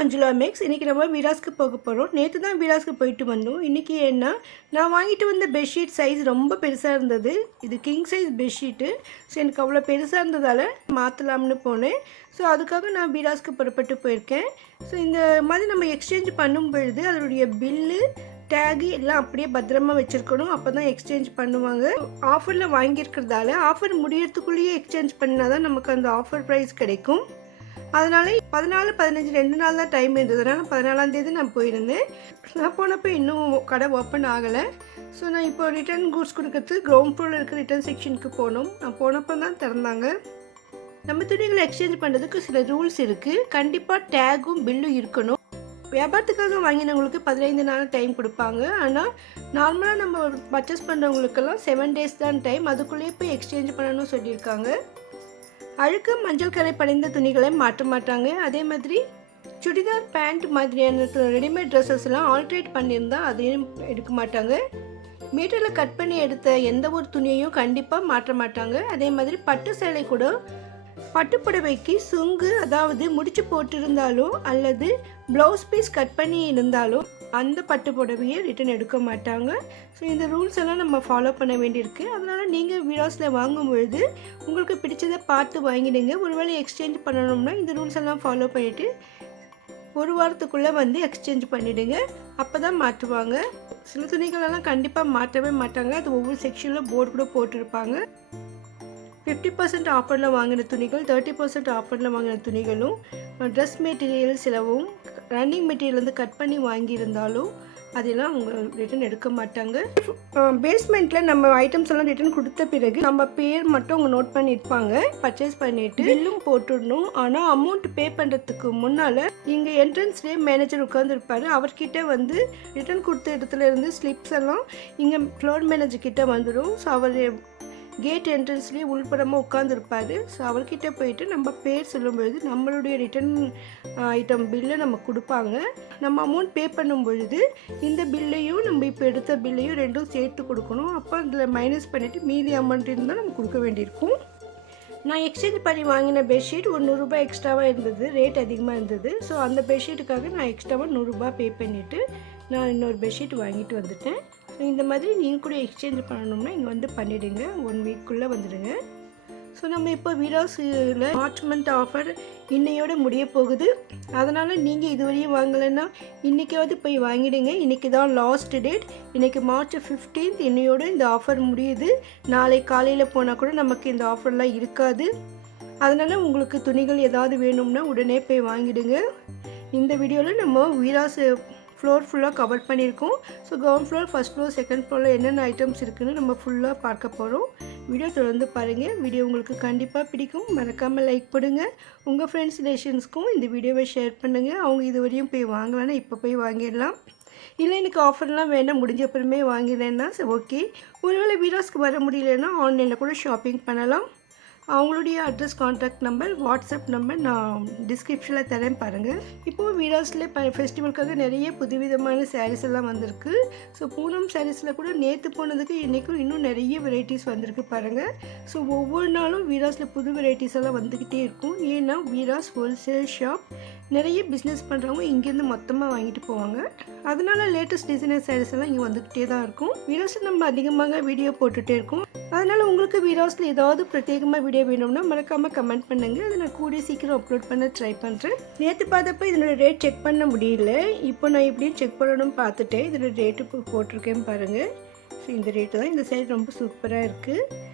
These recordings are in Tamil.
மஞ்சுளா மேக்ஸ். இன்றைக்கி நம்ம வீராஸ்க்கு போக போகிறோம். நேற்று தான் வீராஸ்க்கு போயிட்டு வந்தோம். இன்றைக்கி என்ன, நான் வாங்கிட்டு வந்த பெட்ஷீட் சைஸ் ரொம்ப பெருசாக இருந்தது. இது கிங் சைஸ் பெட்ஷீட்டு. ஸோ எனக்கு அவ்வளோ பெருசாக இருந்ததால் மாற்றலாம்னு போனேன். ஸோ அதுக்காக நான் வீராஸ்க்கு புறப்பட்டு போயிருக்கேன். ஸோ இந்த மாதிரி நம்ம எக்ஸ்சேஞ்ச் பண்ணும் பொழுது அதனுடைய பில்லு, டேகு எல்லாம் அப்படியே பத்திரமா வச்சுருக்கணும். அப்போ தான் எக்ஸ்சேஞ்ச் பண்ணுவாங்க. ஆஃபரில் வாங்கியிருக்கிறதால ஆஃபர் முடியறதுக்குள்ளேயே எக்ஸ்சேஞ்ச் பண்ணால் தான் நமக்கு அந்த ஆஃபர் ப்ரைஸ் கிடைக்கும். அதனால 14, 15 2 நாள் தான் டைம் இருந்ததுனால 14ஆம் தேதி நான் போயிருந்தேன். நான் போனப்போ இன்னும் கடை ஓப்பன் ஆகலை. ஸோ நான் இப்போ ரிட்டர்ன் கூட்ஸ் கொடுக்கறதுக்கு கிரவுண்ட் ஃப்ளோரில் இருக்கிற ரிட்டர்ன் செக்ஷனுக்கு போனோம். நான் போனப்போ தான் திறந்தாங்க. நம்ம துணிகளை எக்ஸ்சேஞ்ச் பண்ணுறதுக்கு சில ரூல்ஸ் இருக்குது. கண்டிப்பாக டேகும் பில்லும் இருக்கணும். வியாபாரத்துக்காக வாங்கினவங்களுக்கு 15 நாள் டைம் கொடுப்பாங்க. ஆனால் நார்மலாக நம்ம பர்ச்சேஸ் பண்ணுறவங்களுக்கெல்லாம் 7 days தான் டைம். அதுக்குள்ளேயே போய் எக்ஸ்சேஞ்ச் பண்ணணும்னு சொல்லியிருக்காங்க. அழுக்கு மஞ்சள் கரை படிந்த துணிகளை மாற்ற மாட்டாங்க. அதே மாதிரி சுடிதார் பேண்ட் மாதிரியான ரெடிமேட் ட்ரெஸ்ஸஸ்லாம் ஆல்ட்ரேட் பண்ணியிருந்தால் அதையும் எடுக்க மாட்டாங்க. மீட்டரில் கட் பண்ணி எடுத்த எந்த ஒரு துணியையும் கண்டிப்பாக மாற்ற மாட்டாங்க. அதே மாதிரி பட்டு சேலை கூட பட்டுப்புடவைக்கு சுங்கு, அதாவது முடிச்சு போட்டிருந்தாலோ அல்லது ப்ளவுஸ் பீஸ் கட் பண்ணி இருந்தாலோ அந்த பட்டு புடவையை ரிட்டன் எடுக்க மாட்டாங்க. ஸோ இந்த ரூல்ஸ் எல்லாம் நம்ம ஃபாலோ பண்ண வேண்டியிருக்கு. அதனால் நீங்கள் வீராஸில் வாங்கும்பொழுது உங்களுக்கு பிடிச்சதை பார்த்து வாங்கிடுங்க. ஒருவேளை எக்ஸ்சேஞ்ச் பண்ணணும்னா இந்த ரூல்ஸ் எல்லாம் ஃபாலோ பண்ணிவிட்டு ஒரு வாரத்துக்குள்ளே வந்து எக்ஸ்சேஞ்ச் பண்ணிவிடுங்க. அப்போ தான் மாற்றுவாங்க. சில துணிகளெல்லாம் கண்டிப்பாக மாற்றவே மாட்டாங்க. அது ஒவ்வொரு செக்ஷனில் போர்டு கூட போட்டிருப்பாங்க. 50% ஆஃபரில் வாங்கின துணிகள், 30% ஆஃபரில் வாங்கின துணிகளும், ட்ரெஸ் மெட்டீரியல் சிலவும் ரன்னிங் மெட்டீரியல் வந்து கட் பண்ணி வாங்கியிருந்தாலும் அதெல்லாம் அவங்க ரிட்டன் எடுக்க மாட்டாங்க. பேஸ்மெண்ட்டில் நம்ம ஐட்டம்ஸ் எல்லாம் ரிட்டன் கொடுத்த பிறகு நம்ம பேர் மட்டும் அவங்க நோட் பண்ணியிருப்பாங்க. பர்ச்சேஸ் பண்ணிவிட்டு பில்லும் போட்டுடணும். ஆனால் அமௌண்ட் பே பண்ணுறதுக்கு முன்னால் இங்கே என்ட்ரன்ஸ்லேயே மேனேஜர் உட்காந்துருப்பார். அவர்கிட்ட வந்து ரிட்டன் கொடுத்த இடத்துல இருந்து ஸ்லிப்ஸ் எல்லாம் இங்கே ஃப்ளோர் மேனேஜர் கிட்ட வந்துடும். ஸோ அவர் கேட் என்ட்ரன்ஸ்லேயே உள்புறமாக உட்காந்துருப்பார். ஸோ அவர்கிட்ட போயிட்டு நம்ம பேர் சொல்லும்பொழுது நம்மளுடைய ரிட்டன் ஐட்டம் பில்லை நம்ம கொடுப்பாங்க. நம்ம அமௌண்ட் பே பண்ணும் பொழுது இந்த பில்லையும் நம்ம இப்போ எடுத்த பில்லையும் ரெண்டும் சேர்த்து கொடுக்கணும். அப்போ அதில் மைனஸ் பண்ணிவிட்டு மீதி அமௌண்ட் இருந்தால் நம்ம கொடுக்க வேண்டியிருக்கும். நான் எக்ஸ்சேஞ்ச் பண்ணி வாங்கின பெட்ஷீட் ஒரு 100 ரூபாய் எக்ஸ்ட்ராவாக இருந்தது. ரேட் அதிகமாக இருந்தது. ஸோ அந்த பெட்ஷீட்டுக்காக நான் எக்ஸ்ட்ராவாக 100 ரூபாய் பே பண்ணிவிட்டு நான் இன்னொரு பெட்ஷீட் வாங்கிட்டு வந்துட்டேன். ஸோ இந்த மாதிரி நீங்கள் கூட எக்ஸ்சேஞ்ச் பண்ணணும்னா இங்கே வந்து பண்ணிவிடுங்க. 1 வீக்குள்ளே வந்துடுங்க. ஸோ நம்ம இப்போ வீராஸில் மார்ச் மந்த் ஆஃபர் இன்னையோட முடிய போகுது. அதனால் நீங்கள் இதுவரையும் வாங்கலைன்னா இன்றைக்காவது போய் வாங்கிடுங்க. இன்றைக்கி தான் லாஸ்ட் டேட். இன்றைக்கி மார்ச் 15 இன்னையோட இந்த ஆஃபர் முடியுது. நாளை காலையில் போனால் கூட நமக்கு இந்த ஆஃபர்லாம் இருக்காது. அதனால் உங்களுக்கு துணிகள் ஏதாவது வேணும்னா உடனே போய் வாங்கிடுங்க. இந்த வீடியோவில் நம்ம வீராஸ் ஃப்ளோர் ஃபுல்லாக கவர் பண்ணியிருக்கோம். So ground floor, first floor, second ஃப்ளோரில் என்னென்ன ஐட்டம்ஸ் இருக்குதுன்னு நம்ம ஃபுல்லாக பார்க்க போகிறோம். வீடியோ தொடர்ந்து பாருங்கள். வீடியோ உங்களுக்கு கண்டிப்பாக பிடிக்கும். மறக்காமல் லைக் பண்ணுங்க. உங்கள் ஃப்ரெண்ட்ஸ் ரிலேஷன்ஸ்க்கும் இந்த வீடியோவை ஷேர் பண்ணுங்கள். அவங்க இதுவரையும் போய் வாங்கலான்னா இப்போ போய் வாங்கிடலாம். இல்லை எனக்கு ஆஃபர்லாம் வேணாம், முடிஞ்ச அப்புறமே வாங்கினேன்னா ஓகே. ஒருவேளை வீராஸ்க்கு வர முடியலன்னா ஆன்லைனில் கூட ஷாப்பிங் பண்ணலாம். அவங்களுடைய address, contact number, WhatsApp number நான் டிஸ்கிரிப்ஷனில் தரேன் பாருங்கள். இப்போது வீராஸில் ஃபெஸ்டிவலுக்காக நிறைய புதுவிதமான சாரீஸ் எல்லாம் வந்திருக்கு. ஸோ பூனம் சாரீஸில் கூட நேற்று போனதுக்கு இன்றைக்கும் இன்னும் நிறைய வெரைட்டிஸ் வந்திருக்கு பாருங்கள். ஸோ ஒவ்வொரு நாளும் வீராஸில் புது வெரைட்டிஸ் எல்லாம் வந்துக்கிட்டே இருக்கும். ஏன்னா வீராஸ் ஹோல்சேல் ஷாப். நிறைய பிஸ்னஸ் பண்ணுறவங்க இங்கேருந்து மொத்தமாக வாங்கிட்டு போவாங்க. அதனால லேட்டஸ்ட் டிசைனர் சாரீஸ் எல்லாம் இங்கே வந்துக்கிட்டே தான் இருக்கும். வீராஸில் நம்ம அதிகமாக வீடியோ போட்டுகிட்டே இருக்கோம். அதனால் உங்களுக்கு வீராஸில் ஏதாவது பிரத்யேகமாக வீடியோ வேணும்னா மறக்காமல் கமெண்ட் பண்ணுங்கள். அதை நான் கூடிய சீக்கிரம் அப்லோட் பண்ண ட்ரை பண்ணுறேன். நேற்று பார்த்தப்போ இதனோட ரேட் செக் பண்ண முடியல. இப்போ நான் இப்படியும் செக் பண்ணணும்னு பார்த்துட்டேன். இதோட ரேட்டு இப்போ போட்டிருக்கேன் பாருங்கள். ஸோ இந்த ரேட்டு தான். இந்த சைடு ரொம்ப சூப்பராக இருக்குது.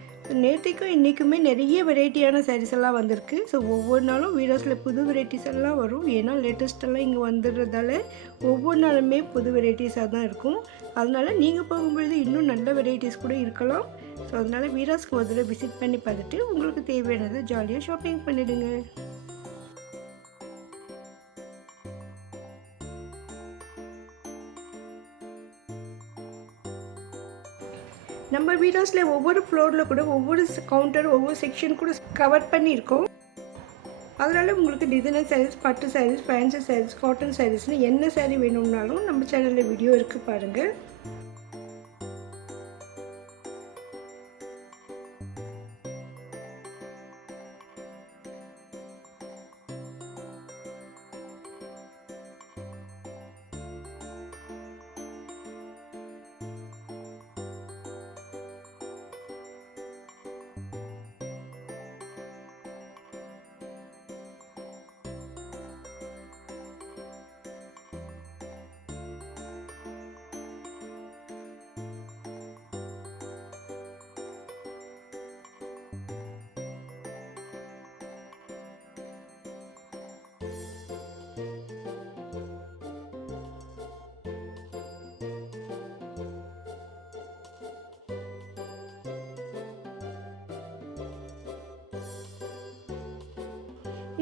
நேற்றுக்கும் இன்றைக்குமே நிறைய வெரைட்டியான சாரீஸ் எல்லாம் வந்திருக்கு. ஸோ ஒவ்வொரு நாளும் வீராஸில் புது வெரைட்டிஸ் எல்லாம் வரும். ஏன்னா லேட்டஸ்ட்டெல்லாம் இங்கே வந்துடுறதால ஒவ்வொரு நாளுமே புது வெரைட்டிஸாக தான் இருக்கும். அதனால் நீங்கள் போகும்பொழுது இன்னும் நல்ல வெரைட்டிஸ் கூட இருக்கலாம். ஸோ அதனால் வீராஸ்க்கு ஒரு தடவை விசிட் பண்ணி பார்த்துட்டு உங்களுக்கு தேவையானதை ஜாலியாக ஷாப்பிங் பண்ணிவிடுங்க. நம்ம வீராஸில் ஒவ்வொரு ஃப்ளோரில் கூட ஒவ்வொரு கவுண்டர், ஒவ்வொரு செக்ஷன் கூட கவர் பண்ணியிருக்கோம். அதனால் உங்களுக்கு டிசைனர் சாரீஸ், பட்டு சாரீஸ், ஃபேன்சி சாரீஸ், காட்டன் சாரீஸ்னு என்ன சாரீ வேணும்னாலும் நம்ம சேனலில் வீடியோ இருக்குது பாருங்கள்.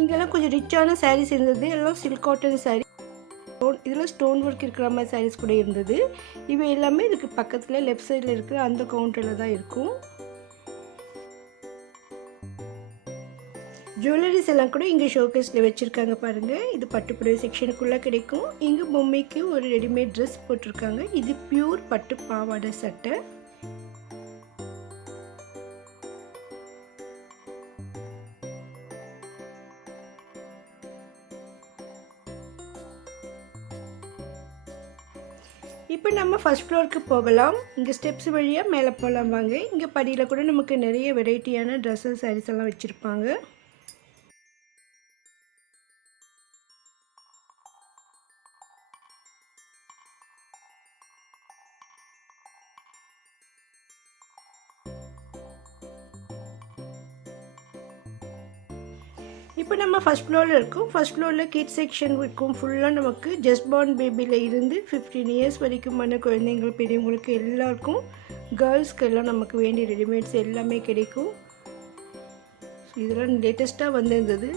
இங்கெல்லாம் கொஞ்சம் ரிச்சான சாரீஸ் இருந்தது, எல்லாம் சில்க் காட்டன் சாரீ. இதில் ஸ்டோன் ஒர்க் இருக்கிற மாதிரி சாரீஸ் கூட இருந்தது. இவை எல்லாமே இதுக்கு பக்கத்தில் லெஃப்ட் சைடில் இருக்கிற அந்த கவுண்டரில் தான் இருக்கும். ஜுவல்லரிஸ் எல்லாம் கூட இங்கே ஷோகேஸில் வச்சுருக்காங்க பாருங்கள். இது பட்டுப்புடவை செக்ஷனுக்குள்ளே கிடைக்கும். இங்கே பொம்மைக்கு ஒரு ரெடிமேட் ட்ரெஸ் போட்டிருக்காங்க. இது பியூர் பட்டு பாவாடை சட்டை. இப்போ நம்ம ஃபர்ஸ்ட் ஃப்ளோருக்கு போகலாம். இங்கே ஸ்டெப்ஸ் வழியாக மேலே போகலாம் வாங்க. இங்கே படியில் கூட நமக்கு நிறைய வெரைட்டியான ட்ரெஸ்ஸஸ் சாரீஸ் எல்லாம் வச்சுருப்பாங்க. இப்போ நம்ம ஃபஸ்ட் ஃப்ளோரில் இருக்கோம். ஃபஸ்ட் ஃப்ளோரில் கிட்ஸ் செக்ஷன் இருக்கும். ஃபுல்லாக நமக்கு ஜஸ்ட் பார்ன் பேபியில் இருந்து 15 இயர்ஸ் வரைக்குமான குழந்தைங்கள் பெரியவங்களுக்கு எல்லாருக்கும், கேர்ள்ஸ்க்கு எல்லாம் நமக்கு வேண்டிய ரெடிமேட்ஸ் எல்லாமே கிடைக்கும். இதெல்லாம் லேட்டஸ்ட்டாக வந்திருந்தது.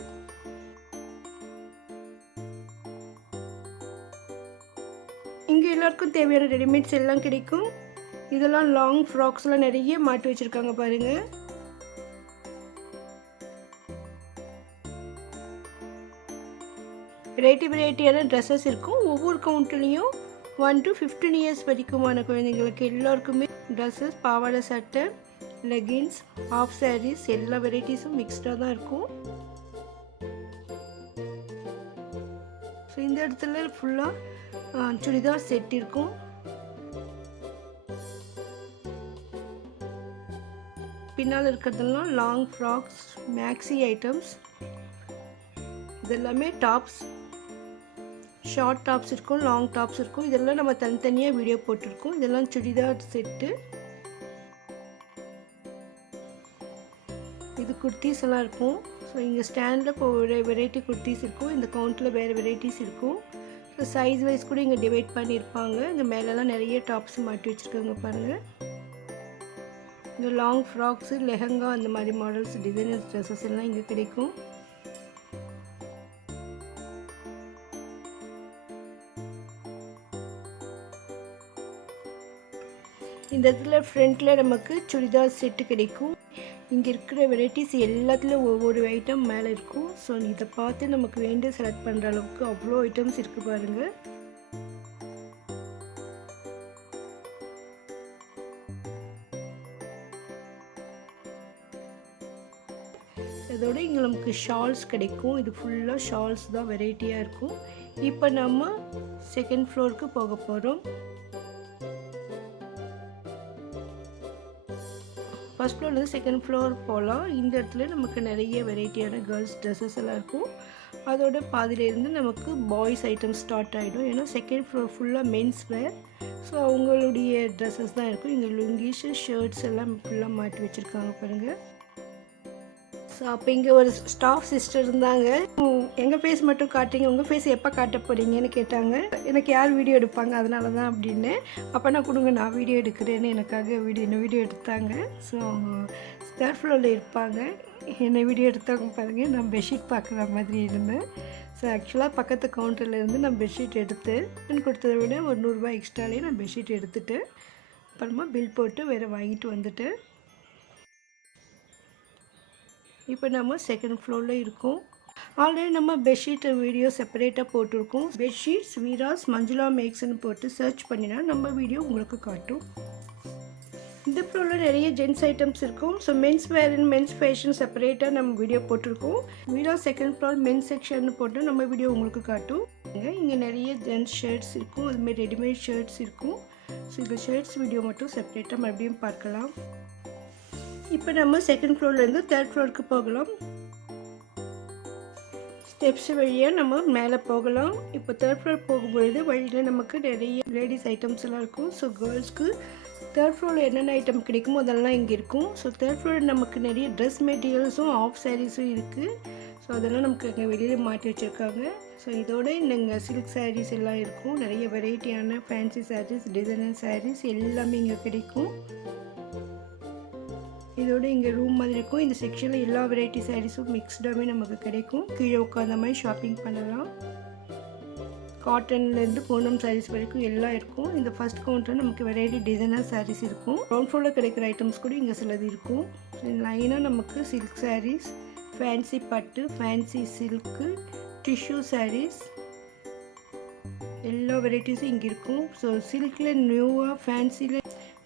இங்கே எல்லாருக்கும் தேவையான ரெடிமேட்ஸ் எல்லாம் கிடைக்கும். இதெல்லாம் லாங் ஃப்ராக்ஸ்லாம் நிறைய மாட்டி வச்சுருக்காங்க பாருங்கள். வெரைட்டியான ட்ரெஸ்ஸஸ் இருக்கும். ஒவ்வொரு கவுண்ட்லேயும் 1 to 15 இயர்ஸ் வரைக்குமான குழந்தைங்களுக்கு எல்லாருக்குமே ட்ரெஸ்ஸஸ், பாவாடை சட்டை, லெகின்ஸ், ஆஃப் சாரீஸ் எல்லா வெரைட்டிஸும் மிக்ஸ்டாக தான் இருக்கும். ஸோ இந்த இடத்துல ஃபுல்லாக சுடிதார் செட் இருக்கும். பின்னால் இருக்கிறதெல்லாம் லாங் ஃப்ராக்ஸ், மேக்ஸி ஐட்டம்ஸ், இதெல்லாமே டாப்ஸ், ஷார்ட் டாப்ஸ் இருக்கும், லாங் டாப்ஸ் இருக்கும். இதெல்லாம் நம்ம தனித்தனியாக வீடியோ போட்டிருக்கோம். இதெல்லாம் சுடிதார் செட்டு. இது குர்த்திஸ் எல்லாம் இருக்கும். ஸோ இங்கே ஸ்டாண்டில் இப்போ ஒரு வெரைட்டி குர்த்திஸ் இருக்கும். இந்த கவுண்டில் வேறு வெரைட்டிஸ் இருக்கும். ஸோ சைஸ் வைஸ் கூட இங்கே டிவைட் பண்ணியிருப்பாங்க. இங்கே மேலெலாம் நிறைய டாப்ஸ் மாட்டி வச்சுருக்காங்க பாருங்கள். இங்கே லாங் ஃப்ராக்ஸு, லெஹங்கா அந்த மாதிரி மாடல்ஸ், டிசைனர்ஸ் ட்ரெஸ்ஸஸ் எல்லாம் இங்கே கிடைக்கும். இந்த இடத்துல ஃப்ரண்ட்டில் நமக்கு சுடிதார் செட்டு கிடைக்கும். இங்கே இருக்கிற வெரைட்டிஸ் எல்லாத்துலேயும் ஒவ்வொரு ஐட்டம் மேலே இருக்கும். ஸோ இதை பார்த்து நமக்கு வேண்டிய செலக்ட் பண்ணுற அளவுக்கு அவ்வளோ ஐட்டம்ஸ் இருக்குது பாருங்கள். இதோட இங்கே நமக்கு ஷால்ஸ் கிடைக்கும். இது ஃபுல்லாக ஷால்ஸ் தான் வெரைட்டியாக இருக்கும். இப்போ நம்ம செகண்ட் ஃப்ளோருக்கு போக போகிறோம். ஃபஸ்ட் ஃப்ளோர்லேருந்து செகண்ட் ஃப்ளோர் போகலாம். இந்த இடத்துல நமக்கு நிறைய வெரைட்டியான கேர்ள்ஸ் ட்ரெஸ்ஸஸ் எல்லாம் இருக்கும். அதோட பாதியிலேருந்து நமக்கு பாய்ஸ் ஐட்டம்ஸ் ஸ்டார்ட் ஆகிடும். ஏன்னா செகண்ட் ஃப்ளோர் ஃபுல்லாக மென்ஸ் வேர். ஸோ அவங்களுடைய ட்ரெஸ்ஸஸ் தான் இருக்கும். இங்கே லுங்கிஸ், ஷர்ட்ஸ் எல்லாம் ஃபுல்லாக மாட்டி வச்சுருக்காங்க பாருங்கள். ஸோ அப்போ இங்கே ஒரு ஸ்டாஃப் சிஸ்டர் இருந்தாங்க. எங்கள் ஃபேஸ் மட்டும் காட்டுறீங்க, உங்கள் ஃபேஸ் எப்போ காட்ட போகிறீங்கன்னு கேட்டாங்க. எனக்கு யார் வீடியோ எடுப்பாங்க, அதனால தான் அப்படின்னு. அப்போ நான் கொடுங்க, நான் வீடியோ எடுக்கிறேன்னு எனக்காக வீடியோ எடுத்தாங்க. ஸோ தேர்ட் ஃப்ளோரில் இருப்பாங்க. என்னை வீடியோ எடுத்தவங்க பாருங்கள். நான் பெட்ஷீட் பார்க்குற மாதிரி இருந்தேன். ஸோ ஆக்சுவலாக பக்கத்து கவுண்டரில் இருந்து நான் பெட்ஷீட் எடுத்து கொடுத்ததை விட ஒரு 100 ரூபாய் எக்ஸ்ட்ராலே நான் பெட்ஷீட் எடுத்துகிட்டு அப்புறமா பில் போட்டு வேறு வாங்கிட்டு வந்துட்டு இப்போ நம்ம செகண்ட் ஃப்ளோரில் இருக்கோம். ஆல்ரெடி நம்ம பெட்ஷீட் வீடியோ செப்பரேட்டாக போட்டிருக்கோம். பெட்ஷீட்ஸ் வீராஸ் மஞ்சுளா மேக்ஸ்ன்னு போட்டு சர்ச் பண்ணினா நம்ம வீடியோ உங்களுக்கு காட்டும். இந்த ஃப்ளோரில் நிறைய ஜென்ஸ் ஐட்டம்ஸ் இருக்கும். So men's wear and men's fashion செப்பரேட்டாக நம்ம வீடியோ போட்டிருக்கோம். Veeras second floor men's section போட்டு நம்ம வீடியோ உங்களுக்கு காட்டும். இங்கே நிறைய ஜென்ஸ் ஷர்ட்ஸ் இருக்கும், அதுமாதிரி ரெடிமேட் ஷர்ட்ஸ் இருக்கும். ஸோ இந்த ஷர்ட்ஸ் வீடியோ மட்டும் செப்பரேட்டாக மறுபடியும் பார்க்கலாம். இப்போ நம்ம செகண்ட் ஃப்ளோர்லேருந்து தேர்ட் ஃப்ளோருக்கு போகலாம். ஸ்டெப்ஸ் வழியாக நம்ம மேலே போகலாம். இப்போ தேர்ட் ஃப்ளோர் போகும்பொழுது வழியில் நமக்கு நிறைய லேடிஸ் ஐட்டம்ஸ் எல்லாம் இருக்கும். ஸோ கேர்ள்ஸ்க்கு தேர்ட் ஃப்ளோரில் என்னென்ன ஐட்டம் கிடைக்குமோ அதெல்லாம் இங்கே இருக்கும். ஸோ தேர்ட் ஃப்ளோரில் நமக்கு நிறைய ட்ரெஸ் மெட்டீரியல்ஸும் ஆஃப் சாரீஸும் இருக்குது. ஸோ அதெல்லாம் நமக்கு இங்கே வெளியில் மாட்டி வச்சுருக்காங்க. ஸோ இதோட இங்கே சில்க் சாரீஸ் எல்லாம் இருக்கும். நிறைய வெரைட்டியான ஃபேன்சி சாரீஸ், டிசைனர் சாரீஸ் எல்லாமே இங்கே கிடைக்கும். இதோட இங்கே ரூம் மாதிரி இருக்கும். இந்த செக்ஷனில் எல்லா வெரைட்டி சாரீஸும் மிக்ஸ்டாகவே நமக்கு கிடைக்கும். கீழே உட்காந்த மாதிரி ஷாப்பிங் பண்ணலாம். காட்டன்லேருந்து பூனம் சாரீஸ் வரைக்கும் எல்லாம் இருக்கும். இந்த ஃபஸ்ட் கவுண்டரில் நமக்கு வெரைட்டி டிசைனர் சாரீஸ் இருக்கும். கிரவுண்ட் ஃப்ளோரில் கிடைக்கிற ஐட்டம்ஸ் கூட இங்கே சிலது இருக்கும். லைனாக நமக்கு சில்க் சாரீஸ், ஃபேன்சி பட்டு, ஃபேன்சி சில்க்கு, டிஷ்யூ சாரீஸ் எல்லா வெரைட்டிஸும் இங்கே இருக்கும். ஸோ சில்கில் நியூவாக, ஃபேன்சியில்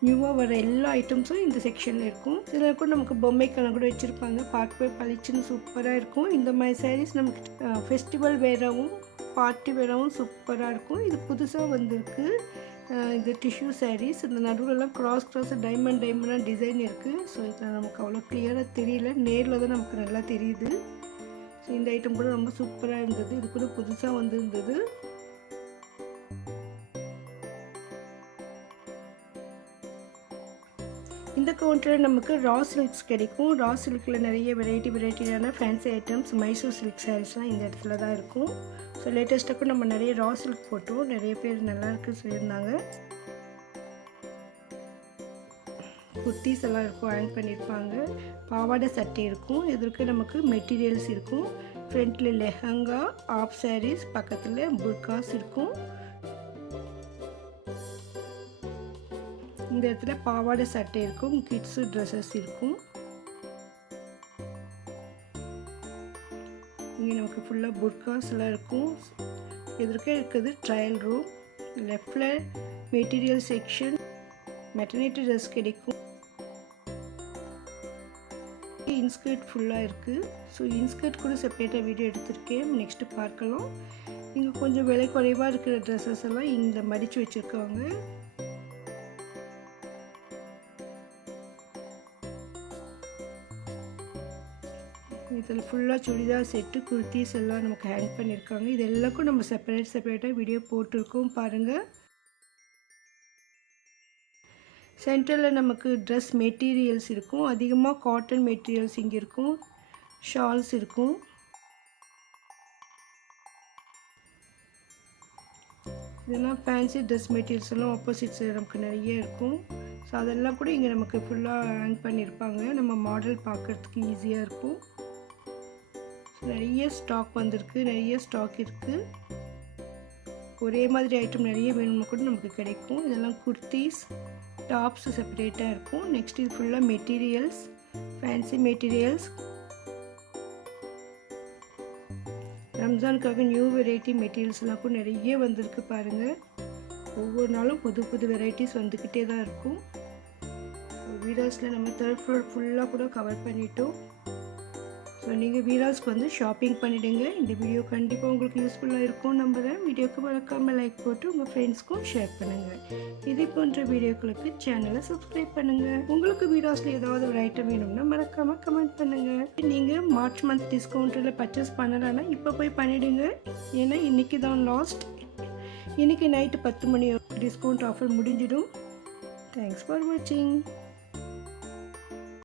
நியூவாக வர எல்லா ஐட்டம்ஸும் இந்த செக்ஷனில் இருக்கும். இதில் கூட நமக்கு பொம்மைக்கெல்லாம் கூட வச்சுருப்பாங்க. பார்க்கவே பளிச்சுன்னு சூப்பராக இருக்கும். இந்த மாதிரி சாரீஸ் நமக்கு ஃபெஸ்டிவல் வேறாகவும் பார்ட்டி வேறாகவும் சூப்பராக இருக்கும். இது புதுசாக வந்திருக்கு. இது டிஷ்யூ சாரீஸ். இந்த நடுவில்லாம் கிராஸ் டைமண்டாக டிசைன் இருக்குது. ஸோ இதில் நமக்கு அவ்வளோ கிளியராக தெரியல, நேரில் தான் நமக்கு நல்லா தெரியுது. ஸோ இந்த ஐட்டம் கூட ரொம்ப சூப்பராக இருந்தது. இது கூட புதுசாக வந்திருந்தது. இந்த கவுண்டரில் நமக்கு ரா சில்க்ஸ் கிடைக்கும். ரா சில்கில் நிறைய வெரைட்டியான ஃபேன்சி ஐட்டம்ஸ், மைசூர் சில்க் சாரீஸ்லாம் இந்த இடத்துல தான் இருக்கும். ஸோ லேட்டஸ்ட்டாக நம்ம நிறைய ரா சில்க் போட்டோம். நிறைய பேர் நல்லா இருக்குன்னு சொல்லியிருந்தாங்க. குர்த்திஸ் எல்லாம் இருக்கும், ஹேங் பண்ணியிருப்பாங்க. பாவாடை சட்டை இருக்கும். இதற்கு நமக்கு மெட்டீரியல்ஸ் இருக்கும். ஃப்ரண்ட்டில் லெஹங்கா, ஆஃப் சாரீஸ், பக்கத்தில் புர்காஸ் இருக்கும். இந்த இடத்துல பாவாடை சட்டை இருக்கும், கிட்ஸு ட்ரெஸ்ஸஸ் இருக்கும். இங்கே நமக்கு ஃபுல்லாக புர்காஸ்லாம் இருக்கும். எதிர்க்க இருக்கிறது ட்ரையல் ரூம். லெஃப்டில் மெட்டீரியல் செக்ஷன், மெட்டர்னிட்டி ட்ரெஸ் கிடைக்கும். இன்ஸ்கர்ட் ஃபுல்லாக இருக்குது. ஸோ இன்ஸ்கர்ட் கூட செப்பரேட்டாக வீடியோ எடுத்திருக்கேன், நெக்ஸ்ட்டு பார்க்கலாம். இங்கே கொஞ்சம் விலை குறைவாக இருக்கிற ட்ரெஸ்ஸஸ் எல்லாம் இந்த மடித்து வச்சுருக்காங்க. இதில் ஃபுல்லாக சுடிதார் செட்டு, குர்த்திஸ் எல்லாம் நமக்கு ஹேங் பண்ணியிருக்காங்க. இது எல்லாருக்கும் நம்ம செப்பரேட்டாக வீடியோ போட்டிருக்கோம் பாருங்கள். சென்டரில் நமக்கு ட்ரெஸ் மெட்டீரியல்ஸ் இருக்கும். அதிகமாக காட்டன் மெட்டீரியல்ஸ் இங்கே இருக்கும். ஷால்ஸ் இருக்கும். இதெல்லாம் ஃபேன்சி ட்ரெஸ் மெட்டீரியல்ஸ் எல்லாம் ஆப்போசிட்ஸ் நமக்கு நிறைய இருக்கும். ஸோ அதெல்லாம் கூட இங்கே நமக்கு ஃபுல்லாக ஹேங் பண்ணியிருப்பாங்க. நம்ம மாடல் பார்க்குறதுக்கு ஈஸியாக இருக்கும். நிறைய ஸ்டாக் வந்திருக்கு, நிறைய ஸ்டாக் இருக்குது. ஒரே மாதிரி ஐட்டம் நிறைய வேணும்னு கூட நமக்கு கிடைக்கும். இதெல்லாம் குர்த்திஸ், டாப்ஸ் செப்பரேட்டாக இருக்கும். நெக்ஸ்ட் இது ஃபுல்லாக மெட்டீரியல்ஸ், ஃபேன்சி மெட்டீரியல்ஸ். ரம்ஜானுக்காக நியூ வெரைட்டி மெட்டீரியல்ஸ்லாம் கூட நிறைய வந்திருக்கு பாருங்கள். ஒவ்வொரு நாளும் புது வெரைட்டிஸ் வந்துக்கிட்டே தான் இருக்கும். வீடியோஸில் நம்ம 3rd ஃப்ளோர் ஃபுல்லாக கூட கவர் பண்ணிட்டோம். ஸோ நீங்கள் வீடியோஸ்க்கு வந்து ஷாப்பிங் பண்ணிவிடுங்க. இந்த வீடியோ கண்டிப்பாக உங்களுக்கு யூஸ்ஃபுல்லாக இருக்கும் நம்புகிறேன். வீடியோக்கு மறக்காமல் லைக் போட்டு உங்கள் ஃப்ரெண்ட்ஸ்க்கும் ஷேர் பண்ணுங்கள். இதே போன்ற வீடியோக்களுக்கு சேனலை சப்ஸ்கிரைப் பண்ணுங்கள். உங்களுக்கு வீடியோஸில் ஏதாவது ஒரு ஐட்டம் வேணும்னா மறக்காமல் கமெண்ட் பண்ணுங்கள். நீங்கள் மார்ச் மந்த் டிஸ்கவுண்ட்டில் பர்ச்சேஸ் பண்ணலான்னா இப்போ போய் பண்ணிவிடுங்க. ஏன்னா இன்றைக்கி தான் லாஸ்ட். இன்றைக்கி நைட்டு 10 மணி டிஸ்கவுண்ட் ஆஃபர் முடிஞ்சிடும். தேங்க்ஸ் ஃபார் வாட்சிங்.